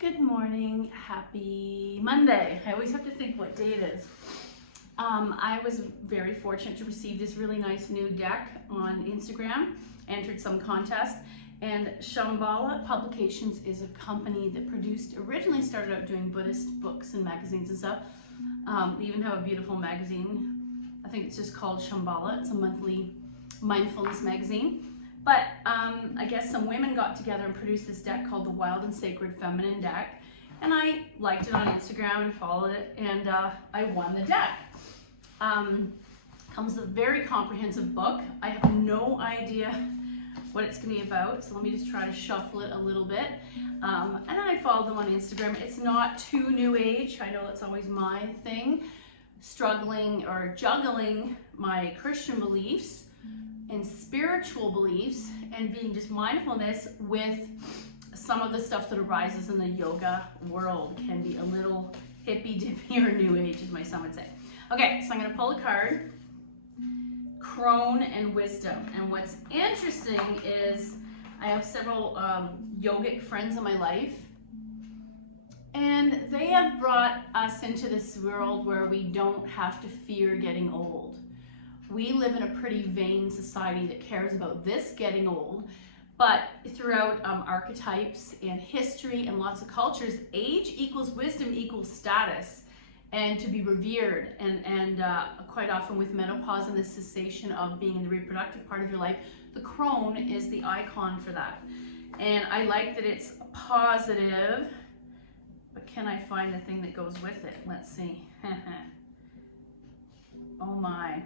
Good morning, happy Monday. I always have to think what day it is. I was very fortunate to receive this really nice new deck on Instagram, entered some contest, and Shambhala Publications is a company that originally started out doing Buddhist books and magazines and stuff. They even have a beautiful magazine. I think it's just called Shambhala. It's a monthly mindfulness magazine. But I guess some women got together and produced this deck called the Wild and Sacred Feminine Deck. And I liked it on Instagram and followed it, and I won the deck. Comes with a very comprehensive book. I have no idea what it's going to be about, so let me just try to shuffle it a little bit. And then I followed them on Instagram. It's not too new age. I know that's always my thing, struggling or juggling my Christian beliefs and spiritual beliefs and being just mindfulness with some of the stuff that arises in the yoga world. Can be a little hippy dippy or new age, as my son would say. Okay, so I'm going to pull a card, Crone and Wisdom. And what's interesting is I have several yogic friends in my life, and they have brought us into this world where we don't have to fear getting old. We live in a pretty vain society that cares about this getting old, but throughout archetypes and history and lots of cultures, age equals wisdom equals status and to be revered. And quite often with menopause and the cessation of being in the reproductive part of your life, the crone is the icon for that. And I like that it's positive, but can I find the thing that goes with it? Let's see. Oh my.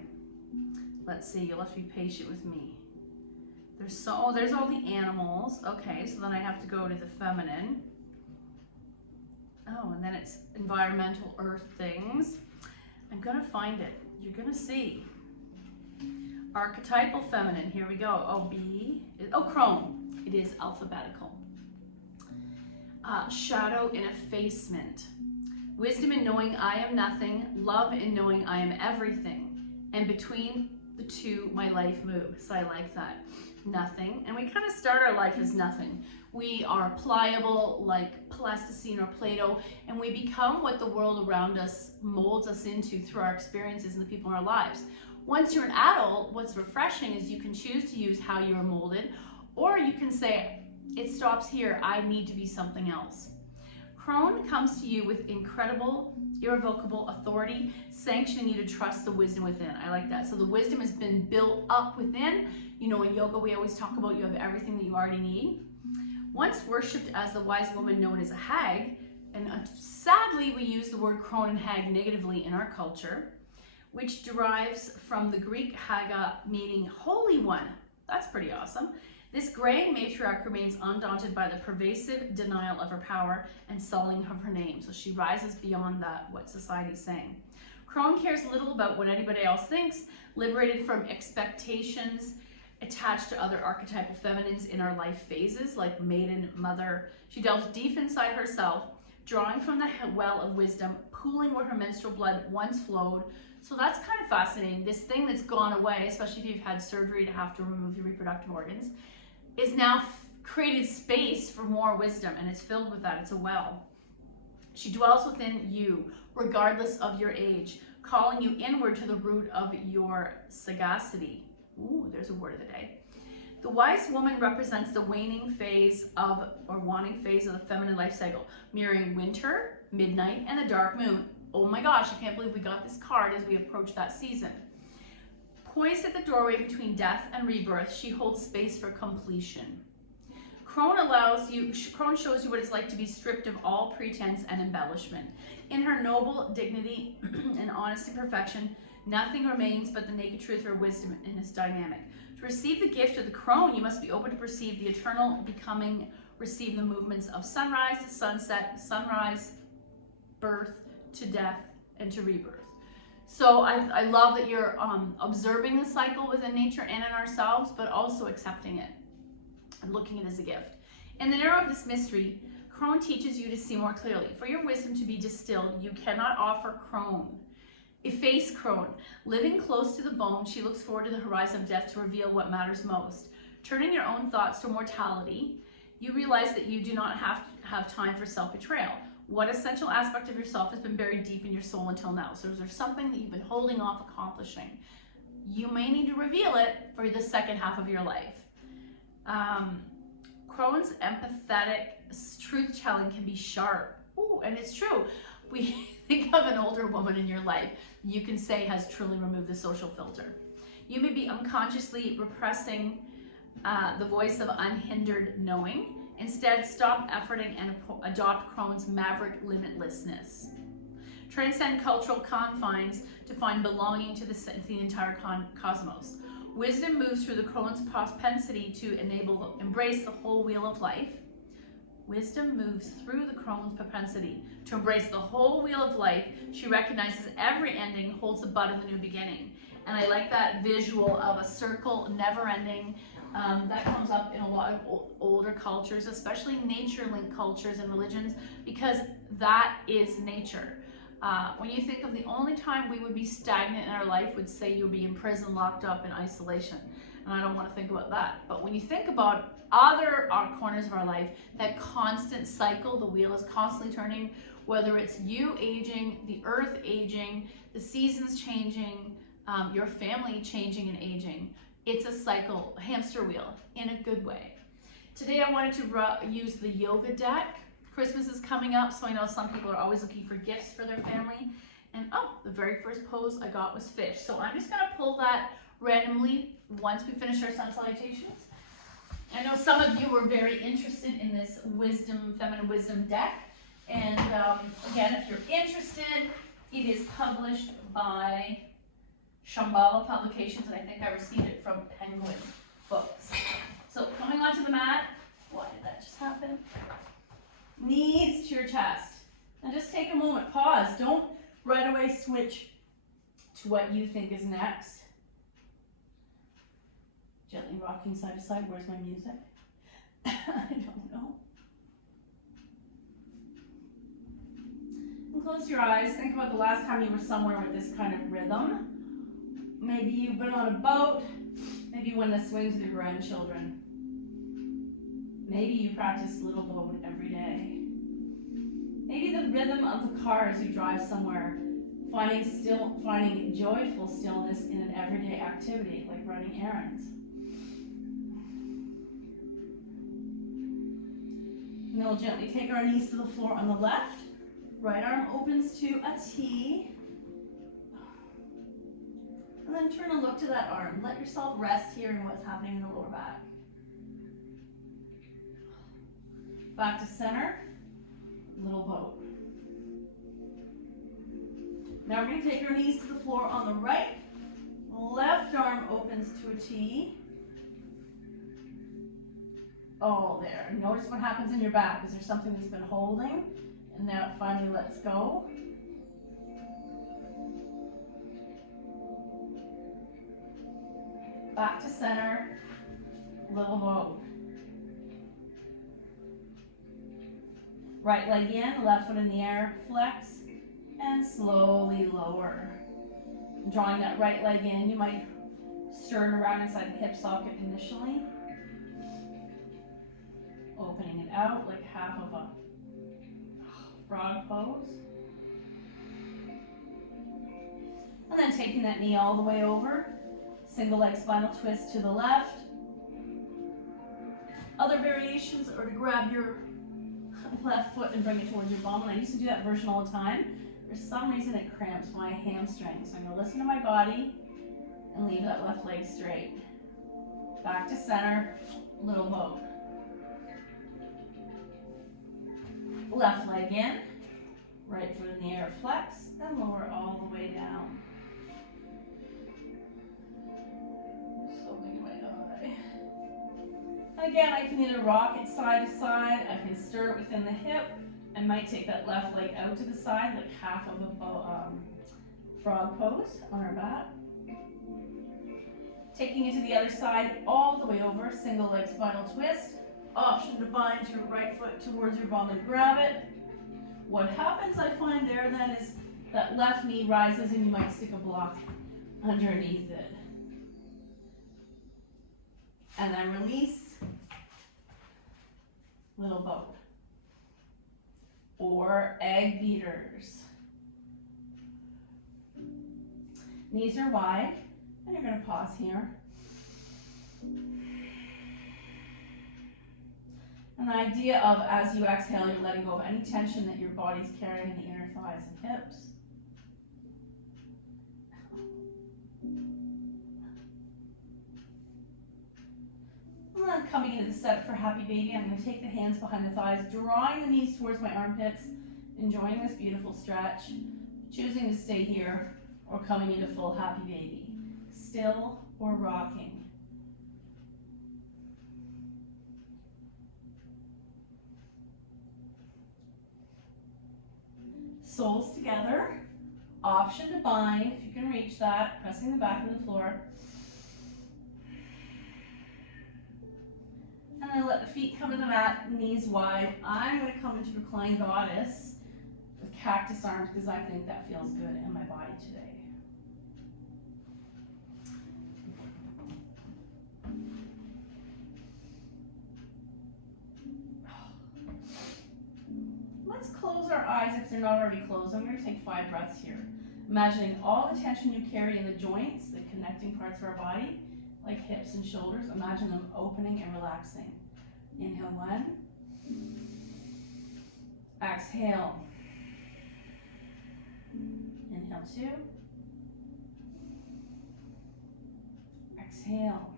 Let's see, you'll have to be patient with me. There's all the animals. Okay, so then I have to go to the feminine. Oh, and then it's environmental earth things. I'm gonna find it. You're gonna see. Archetypal feminine, here we go. Crone. It is alphabetical. Shadow and effacement. Wisdom in knowing I am nothing. Love in knowing I am everything. And between the two, my life moves. So I like that. Nothing. And we kind of start our life as nothing. We are pliable like plasticine or Play-Doh, and we become what the world around us molds us into through our experiences and the people in our lives. Once you're an adult, what's refreshing is you can choose to use how you were molded, or you can say, it stops here, I need to be something else. Crone comes to you with incredible, irrevocable authority, sanctioning you to trust the wisdom within. I like that. So the wisdom has been built up within. You know, in yoga, we always talk about you have everything that you already need. Once worshipped as the wise woman known as a hag, and sadly we use the word crone and hag negatively in our culture, which derives from the Greek haga, meaning holy one. That's pretty awesome. This gray matriarch remains undaunted by the pervasive denial of her power and sullying of her name. So she rises beyond that, what society's saying. Crone cares little about what anybody else thinks, liberated from expectations attached to other archetypal feminines in our life phases, like maiden, mother. She delves deep inside herself, drawing from the well of wisdom, pooling where her menstrual blood once flowed. So that's kind of fascinating. This thing that's gone away, especially if you've had surgery to have to remove your reproductive organs, is now created space for more wisdom, and it's filled with that. It's a well. She dwells within you, regardless of your age, calling you inward to the root of your sagacity. Ooh, there's a word of the day. The wise woman represents the waning phase of, or wanting phase of the feminine life cycle, mirroring winter, midnight, and the dark moon. Oh my gosh, I can't believe we got this card as we approach that season. Poised at the doorway between death and rebirth, she holds space for completion. Crone shows you what it's like to be stripped of all pretense and embellishment. In her noble dignity and honesty and perfection, nothing remains but the naked truth of her wisdom in this dynamic. To receive the gift of the crone, you must be open to perceive the eternal becoming, receive the movements of sunrise to sunset, sunrise, birth to death, and to rebirth. So I love that you're observing the cycle within nature and in ourselves, but also accepting it and looking at it as a gift. In the narrow of this mystery, Crone teaches you to see more clearly. For your wisdom to be distilled, you cannot offer Crone. Efface Crone. Living close to the bone, she looks forward to the horizon of death to reveal what matters most. Turning your own thoughts to mortality, You realize that you do not have to have time for self-betrayal. What essential aspect of yourself has been buried deep in your soul until now? So is there something that you've been holding off accomplishing? You may need to reveal it for the second half of your life. Crohn's empathetic truth-telling can be sharp. Ooh, and it's true. We think of an older woman in your life you can say has truly removed the social filter. You may be unconsciously repressing the voice of unhindered knowing. Instead, stop efforting and adopt Crohn's maverick limitlessness. Transcend cultural confines to find belonging to the entire cosmos. Wisdom moves through the Crohn's propensity to embrace the whole wheel of life. Wisdom moves through the Crohn's propensity to embrace the whole wheel of life. She recognizes every ending holds the bud of the new beginning. And I like that visual of a circle, never ending. That comes up in a lot of older cultures, especially nature-linked cultures and religions, because that is nature. When you think of the only time we would be stagnant in our life would say you'll be in prison, locked up in isolation. And I don't want to think about that. But when you think about other corners of our life, that constant cycle, the wheel is constantly turning, whether it's you aging, the earth aging, the seasons changing, your family changing and aging. It's a cycle, hamster wheel, in a good way. Today I wanted to use the yoga deck. Christmas is coming up, so I know some people are always looking for gifts for their family. And the very first pose I got was fish. So I'm just gonna pull that randomly once we finish our sun salutations. I know some of you were very interested in this feminine wisdom deck. And again, if you're interested, it is published by Shambhala Publications, and I think I received it from Penguin Books. So coming onto the mat, why did that just happen? Knees to your chest. And just take a moment, pause. Don't right away switch to what you think is next. Gently rocking side to side. Where's my music? I don't know. And close your eyes. Think about the last time you were somewhere with this kind of rhythm. Maybe you've been on a boat. Maybe you went on a swing with your grandchildren. Maybe you practice Little Boat every day. Maybe the rhythm of the car as you drive somewhere, finding joyful stillness in an everyday activity like running errands. And then we'll gently take our knees to the floor on the left. Right arm opens to a T. And then turn and look to that arm. Let yourself rest here in what's happening in the lower back. Back to center, little boat. Now we're going to take our knees to the floor on the right. Left arm opens to a T. Oh, there. Notice what happens in your back. Is there something that's been holding? And now it finally lets go. Back to center, little boat. Right leg in, left foot in the air, flex, and slowly lower. Drawing that right leg in, you might stir it around inside the hip socket initially. Opening it out like half of a frog pose. And then taking that knee all the way over. Single leg spinal twist to the left. Other variations are to grab your left foot and bring it towards your bum. And I used to do that version all the time. For some reason it cramps my hamstrings. So I'm going to listen to my body and leave that left leg straight. Back to center, little boat. Left leg in, right foot in the air, flex, and lower all the way down. Again, I can either rock it side to side, I can stir it within the hip, I might take that left leg out to the side, like half of a frog pose on our mat. Taking it to the other side, all the way over, single leg spinal twist. Option to bind your right foot towards your bum and grab it. What happens, I find there then, is that left knee rises and you might stick a block underneath it. And then release. little boat. Or egg beaters. Knees are wide, and you're going to pause here. And the idea of, as you exhale, you're letting go of any tension that your body's carrying in the inner thighs and hips. And then coming into the set for Happy Baby, I'm going to take the hands behind the thighs, drawing the knees towards my armpits, enjoying this beautiful stretch, choosing to stay here, or coming into full Happy Baby, still or rocking. Soles together, option to bind if you can reach that, pressing the back of the floor. And then let the feet come to the mat, knees wide. I'm going to come into Reclined Goddess with cactus arms because I think that feels good in my body today. Let's close our eyes if they're not already closed. I'm going to take 5 breaths here. Imagining all the tension you carry in the joints, the connecting parts of our body, like hips and shoulders. Imagine them opening and relaxing. Inhale 1. Exhale. Inhale 2. Exhale.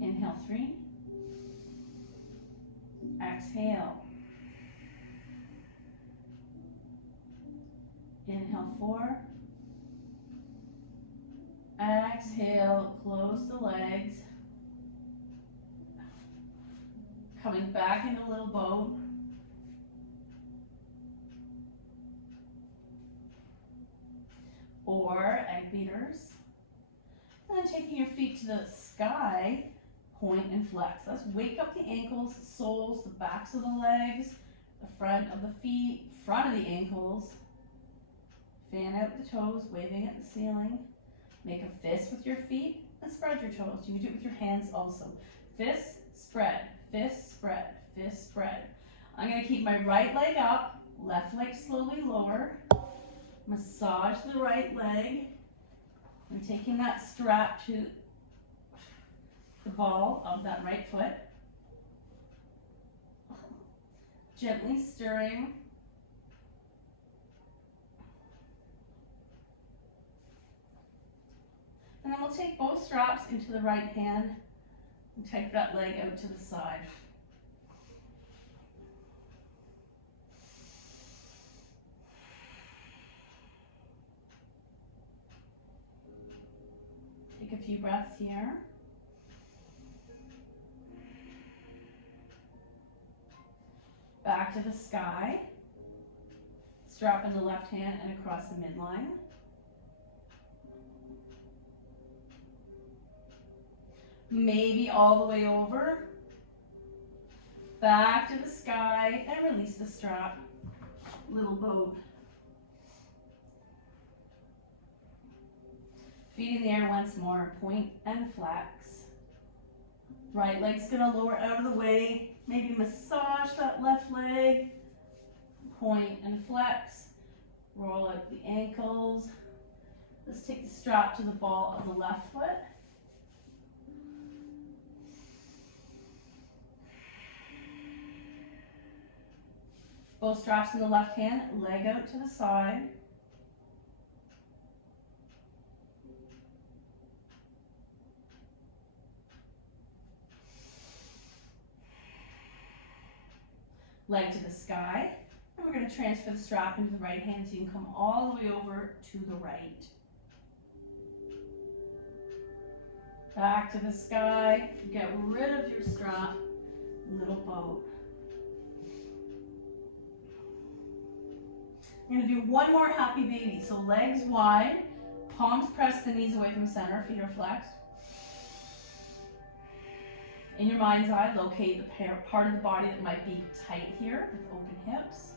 Inhale 3. Exhale. Inhale 4. Exhale, close the legs. Coming back into little boat. Or egg beaters. And then taking your feet to the sky, point and flex. Let's wake up the ankles, soles, the backs of the legs, the front of the feet, front of the ankles. Fan out the toes, waving at the ceiling. Make a fist with your feet and spread your toes. You can do it with your hands also. Fist, spread, fist, spread, fist, spread. I'm going to keep my right leg up, left leg slowly lower. Massage the right leg. I'm taking that strap to the ball of that right foot. Gently stirring. And then we'll take both straps into the right hand and take that leg out to the side. Take a few breaths here. Back to the sky. Strap in the left hand and across the midline. Maybe all the way over. Back to the sky and release the strap. Little boat. Feet in the air once more. Point and flex. Right leg's gonna lower out of the way. Maybe massage that left leg. Point and flex. Roll out the ankles. Let's take the strap to the ball of the left foot. Both straps in the left hand, leg out to the side. Leg to the sky. And we're going to transfer the strap into the right hand so you can come all the way over to the right. Back to the sky. Get rid of your strap. Little boat. I'm going to do one more Happy Baby. So legs wide, palms press the knees away from center, feet are flexed. In your mind's eye, locate the part of the body that might be tight here with open hips.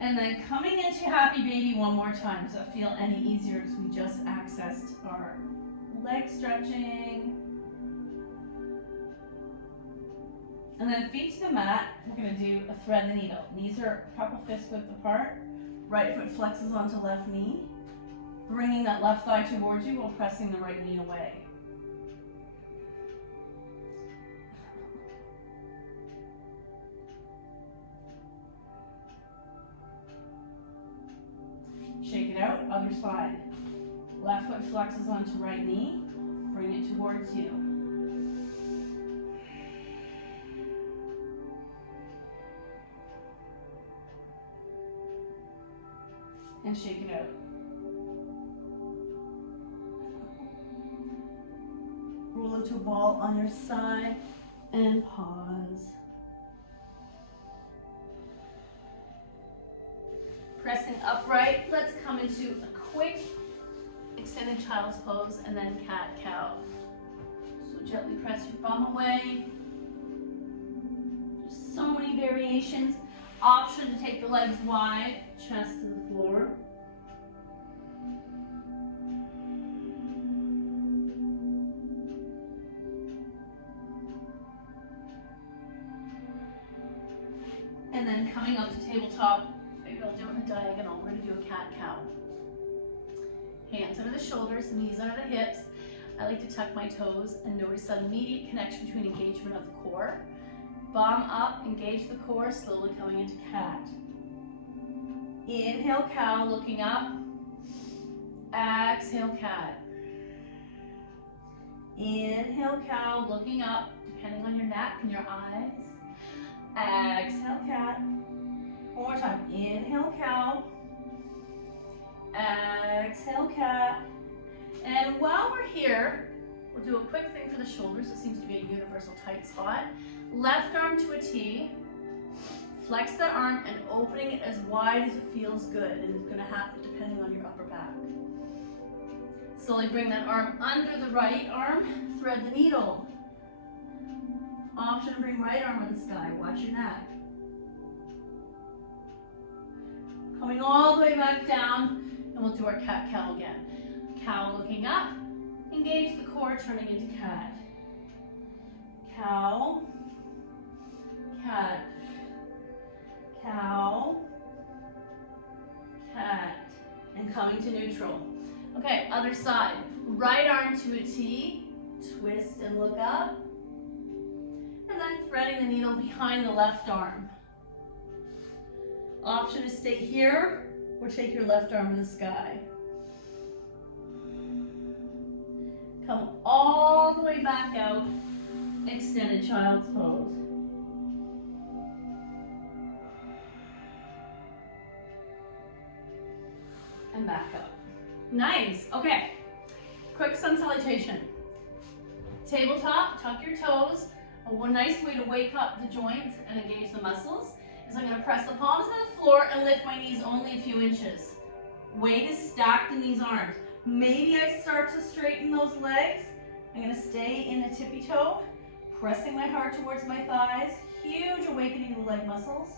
And then coming into Happy Baby one more time. Does that feel any easier because we just accessed our leg stretching? And then feet to the mat, we're gonna do a thread the needle. Knees are a couple fist width apart. Right foot flexes onto left knee. Bringing that left thigh towards you while pressing the right knee away. Shake it out, other side. Left foot flexes onto right knee. Bring it towards you. And shake it out. Roll into a ball on your side and pause. Pressing upright, let's come into a quick extended child's pose and then cat-cow. So gently press your bum away. There's so many variations. Option to take the legs wide, chest to the floor. And then coming up to tabletop, maybe I'll do it in a diagonal. We're going to do a cat-cow. Hands under the shoulders, knees under the hips. I like to tuck my toes and notice that immediate connection between engagement of the core. Bum up, engage the core, slowly coming into cat. Inhale, cow, looking up. Exhale, cat. Inhale, cow, looking up, depending on your neck and your eyes. Exhale, cat. One more time. Inhale, cow. Exhale, cat. And while we're here, we'll do a quick thing for the shoulders. It seems to be a universal tight spot. Left arm to a T. Flex that arm and opening it as wide as it feels good. And it's going to happen depending on your upper back. Slowly bring that arm under the right arm. Thread the needle. Option to bring right arm in the sky. Watch your neck. Coming all the way back down, and we'll do our cat-cow again. Cow looking up, engage the core, turning into cat. Cow, cat, cow, cat, and coming to neutral. Okay, other side. Right arm to a T, twist and look up, and then threading the needle behind the left arm. Option to stay here or take your left arm to the sky. Come all the way back out, extended child's pose. And back up. Nice, okay. Quick sun salutation. Tabletop, tuck your toes. A nice way to wake up the joints and engage the muscles is I'm going to press the palms on the floor and lift my knees only a few inches. Weight is stacked in these arms. Maybe I start to straighten those legs. I'm going to stay in a tippy toe, pressing my heart towards my thighs. Huge awakening of the leg muscles.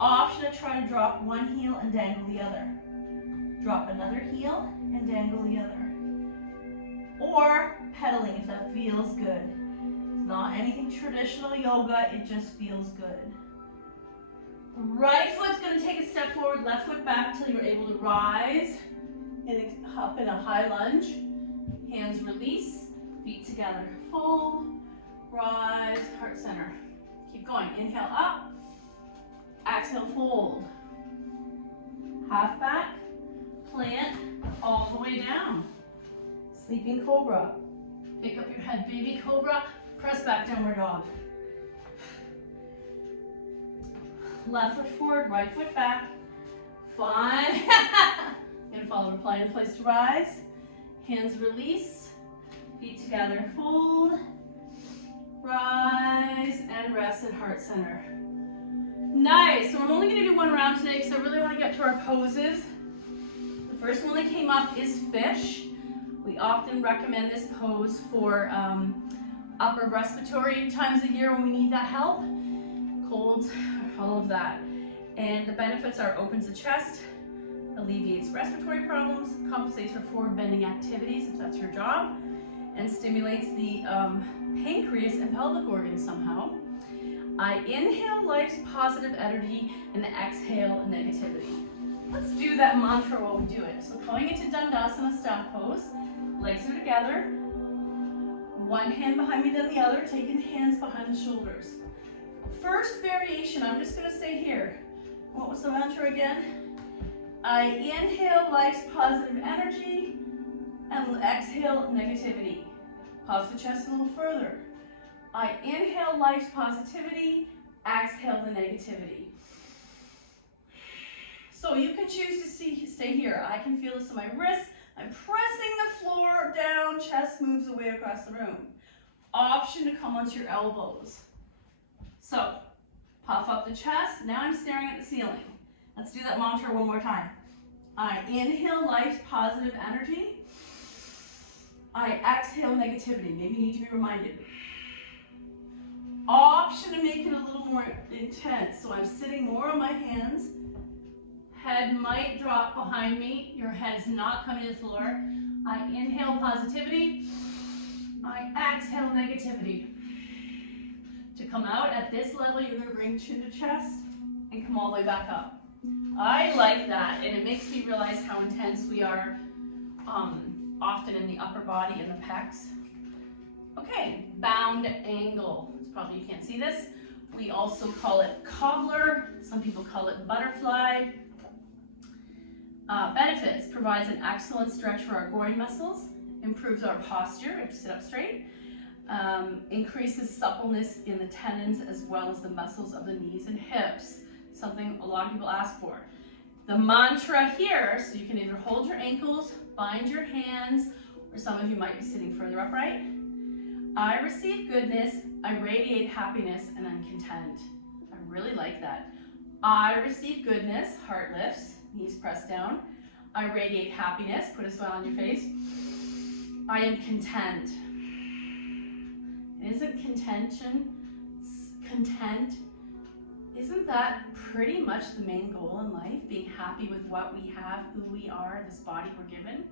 Option to try to drop one heel and dangle the other. Drop another heel and dangle the other. Or pedaling if that feels good. It's not anything traditional yoga, it just feels good. Right foot's going to take a step forward, left foot back till you're able to rise and up in a high lunge. Hands release, feet together. Fold, rise, heart center. Keep going. Inhale up, exhale, fold. Half back, plant, all the way down. Sleeping cobra. Pick up your head, baby cobra. Press back, downward dog. Left foot forward, right foot back. Fine. Gonna follow recline, place to rise. Hands release. Feet together, fold. Rise and rest at heart center. Nice. So I'm only gonna do one round today because I really want to get to our poses. The first one that came up is fish. We often recommend this pose for upper respiratory times of year when we need that help. Colds, all of that. And the benefits are opens the chest, alleviates respiratory problems, compensates for forward bending activities if that's your job, and stimulates the pancreas and pelvic organs somehow. I inhale life's positive energy and exhale negativity. Let's do that mantra while we do it. So going into Dandasana staff pose, legs are together, one hand behind me then the other, taking the hands behind the shoulders. First variation, I'm just gonna stay here. What was the mantra again? I inhale life's positive energy and exhale negativity. Pause the chest a little further. I inhale life's positivity, exhale the negativity. So you can choose to stay here. I can feel this in my wrists. I'm pressing the floor down, chest moves away across the room. Option to come onto your elbows. So, puff up the chest. Now I'm staring at the ceiling. Let's do that mantra one more time. I inhale life's positive energy. I exhale negativity. Maybe you need to be reminded. Option to make it a little more intense. So I'm sitting more on my hands. Head might drop behind me. Your head is not coming to the floor. I inhale positivity. I exhale negativity. To come out at this level, you're going to bring chin to chest and come all the way back up. I like that, and it makes me realize how intense we are often in the upper body and the pecs. Okay, bound angle. It's probably you can't see this. We also call it cobbler. Some people call it butterfly. Benefits: provides an excellent stretch for our groin muscles, improves our posture, we have to sit up straight, increases suppleness in the tendons as well as the muscles of the knees and hips, something a lot of people ask for. The mantra here, so you can either hold your ankles, bind your hands, or some of you might be sitting further upright. I receive goodness, I radiate happiness, and I'm content. I really like that. I receive goodness, heart lifts, knees pressed down. I radiate happiness, put a smile on your face. I am content. Isn't content, isn't that pretty much the main goal in life? Being happy with what we have, who we are, this body we're given.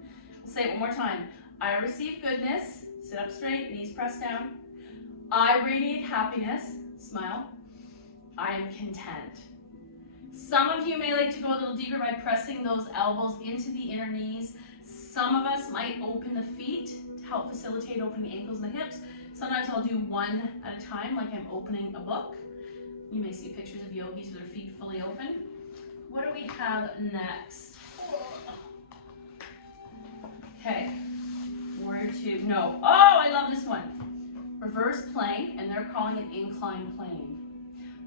I'll say it one more time. I receive goodness, sit up straight, knees pressed down. I radiate happiness, smile. I am content. Some of you may like to go a little deeper by pressing those elbows into the inner knees. Some of us might open the feet to help facilitate opening the ankles and the hips. Sometimes I'll do one at a time, like I'm opening a book. You may see pictures of yogis with their feet fully open. What do we have next? Okay, warrior two, no. Oh, I love this one. Reverse plank, and they're calling it inclined plane.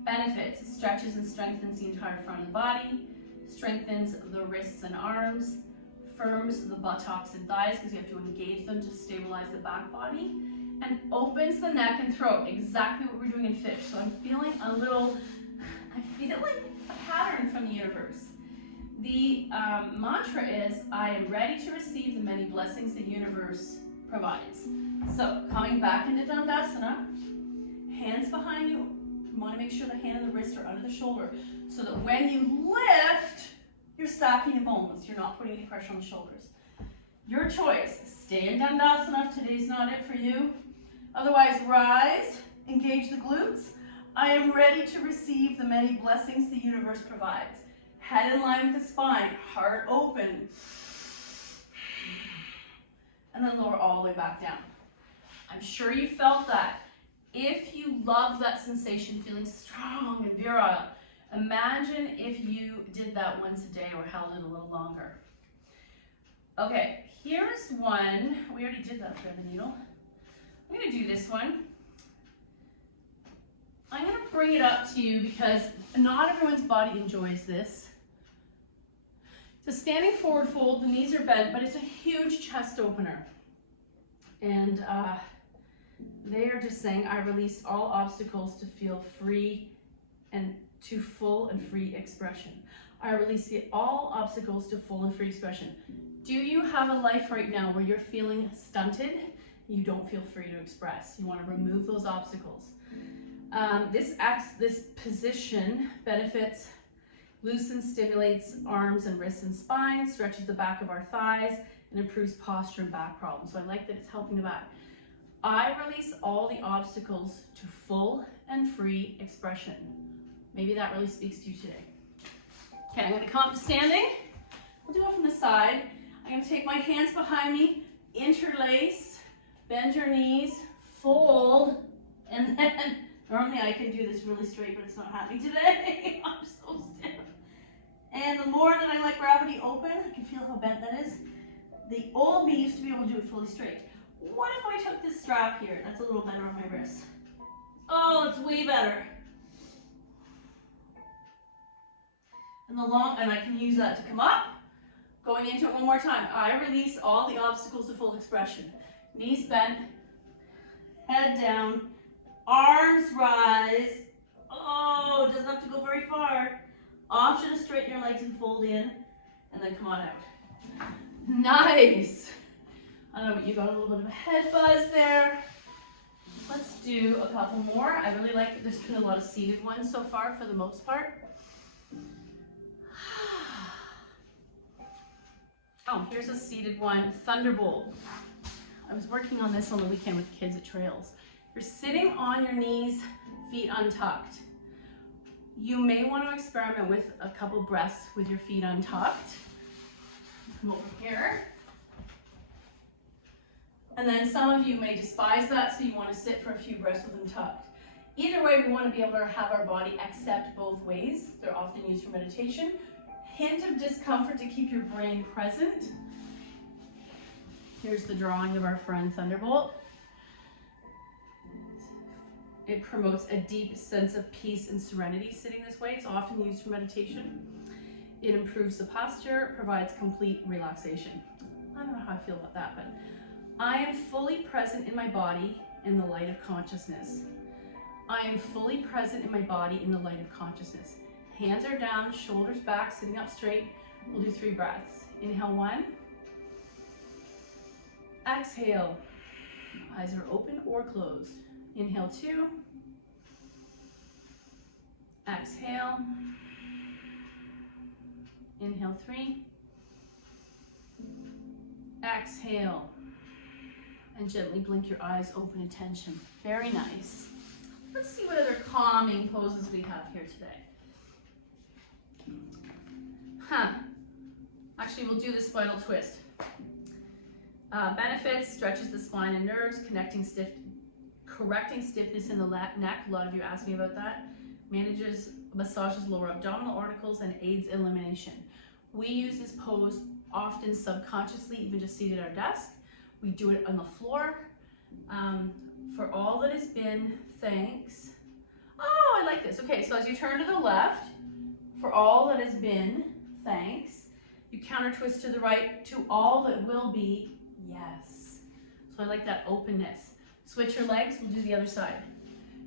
Benefits: it stretches and strengthens the entire front of the body, strengthens the wrists and arms, firms the buttocks and thighs because you have to engage them to stabilize the back body, and opens the neck and throat, exactly what we're doing in fish. So I'm feeling a little, I feel like a pattern from the universe. The mantra is, I am ready to receive the many blessings the universe provides. So coming back into Dandasana, hands behind you. You want to make sure the hand and the wrist are under the shoulder so that when you lift, you're stacking the bones. You're not putting any pressure on the shoulders. Your choice. Stay in Dandasana if today's not it for you. Otherwise, rise, engage the glutes. I am ready to receive the many blessings the universe provides. Head in line with the spine, heart open. And then lower all the way back down. I'm sure you felt that. If you love that sensation, feeling strong and virile, imagine if you did that once a day or held it a little longer. Okay, here's one. We already did that, thread the needle. I'm going to do this one. I'm going to bring it up to you because not everyone's body enjoys this. It's a standing forward fold, the knees are bent, but it's a huge chest opener. And they are just saying, I release all obstacles to feel free and to full and free expression. I release all obstacles to full and free expression. Do you have a life right now where you're feeling stunted? You don't feel free to express. You want to remove those obstacles. This position benefits, loosens, stimulates arms and wrists and spine, stretches the back of our thighs, and improves posture and back problems. So I like that it's helping the back. I release all the obstacles to full and free expression. Maybe that really speaks to you today. Okay, I'm gonna come up to standing. We'll do it from the side. I'm gonna take my hands behind me, interlace, bend your knees, fold, and then, normally I can do this really straight, but it's not happening today. I'm so stiff. And the more that I let gravity open, I can feel how bent that is. The old me used to be able to do it fully straight. What if I took this strap here? That's a little better on my wrist. Oh, it's way better. And I can use that to come up. Going into it one more time. I release all the obstacles to full expression. Knees bent, head down, arms rise. Oh, it doesn't have to go very far. Option to straighten your legs and fold in, and then come on out. Nice. I don't know, but you got a little bit of a head buzz there. Let's do a couple more. I really like that there's been a lot of seated ones so far for the most part. Oh, here's a seated one, Thunderbolt. I was working on this on the weekend with kids at Trails. You're sitting on your knees, feet untucked. You may want to experiment with a couple breaths with your feet untucked. Come over here. And then some of you may despise that, so you want to sit for a few breaths with them tucked. Either way, we want to be able to have our body accept both ways. They're often used for meditation. Hint of discomfort to keep your brain present. Here's the drawing of our friend Thunderbolt. It promotes a deep sense of peace and serenity sitting this way. It's often used for meditation. It improves the posture, provides complete relaxation. I don't know how I feel about that, but I am fully present in my body in the light of consciousness. I am fully present in my body in the light of consciousness. Hands are down, shoulders back, sitting up straight. We'll do 3 breaths. Inhale 1. Exhale. Eyes are open or closed. Inhale 2. Exhale. Inhale 3. Exhale. And gently blink your eyes, open attention. Very nice. Let's see what other calming poses we have here today. Actually, we'll do the spinal twist. Benefits, stretches the spine and nerves, correcting stiffness in the neck. A lot of you asked me about that. Massages lower abdominal articles and aids elimination. We use this pose often subconsciously, even just seated at our desk. We do it on the floor. For all that has been, thanks. Oh, I like this. Okay, so as you turn to the left, for all that has been, thanks. You counter twist to the right, to all that will be, yes. So I like that openness. Switch your legs, we'll do the other side.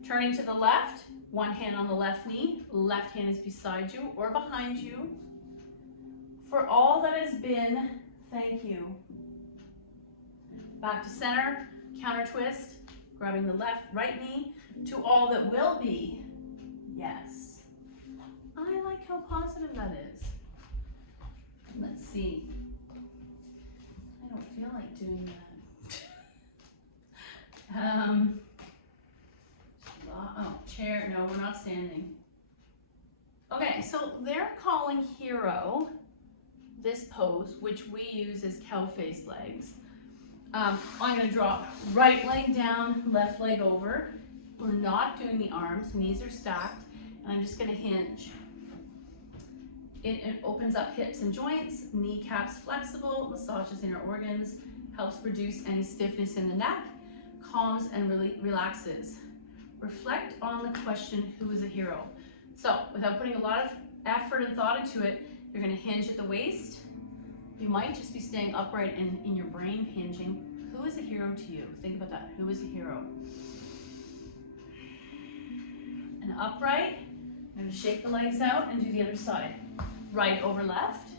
Turning to the left, one hand on the left knee, left hand is beside you or behind you. For all that has been, thank you. Back to center, counter twist, grabbing the right knee, to all that will be, yes. I like how positive that is. Let's see. I don't feel like doing that. Oh, chair, no, we're not standing. Okay, so they're calling hero this pose, which we use as cow face legs. I'm gonna drop right leg down, left leg over. We're not doing the arms, knees are stacked, and I'm just gonna hinge. It opens up hips and joints, kneecaps flexible, massages inner organs, helps reduce any stiffness in the neck, calms and relaxes. Reflect on the question, who is a hero? So without putting a lot of effort and thought into it, you're gonna hinge at the waist. You might just be staying upright and in your brain hinging. Who is a hero to you? Think about that. Who is a hero? And upright, I'm gonna shake the legs out and do the other side. Right over left,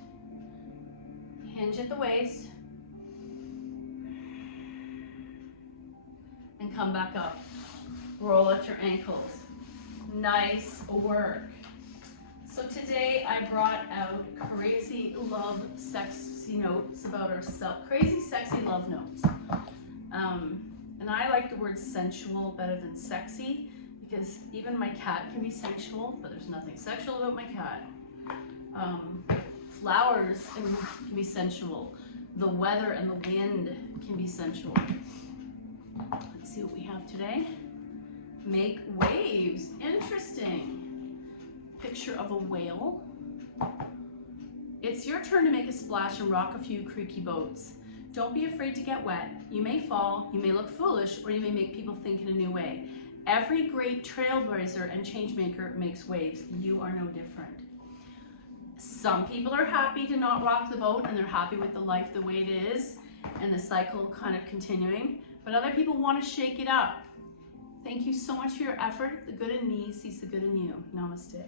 hinge at the waist, and come back up. Roll out your ankles. Nice work. So today I brought out crazy love sexy notes about ourselves. Crazy sexy love notes. And And I like the word sensual better than sexy, because even my cat can be sensual, but there's nothing sexual about my cat. Flowers can be sensual. The weather and the wind can be sensual. Let's see what we have today. Make waves. Interesting. Picture of a whale. It's your turn to make a splash and rock a few creaky boats. Don't be afraid to get wet. You may fall, you may look foolish, or you may make people think in a new way. Every great trailblazer and changemaker makes waves. You are no different. Some people are happy to not rock the boat and they're happy with the life the way it is and the cycle kind of continuing, but other people want to shake it up. Thank you so much for your effort. The good in me sees the good in you. Namaste.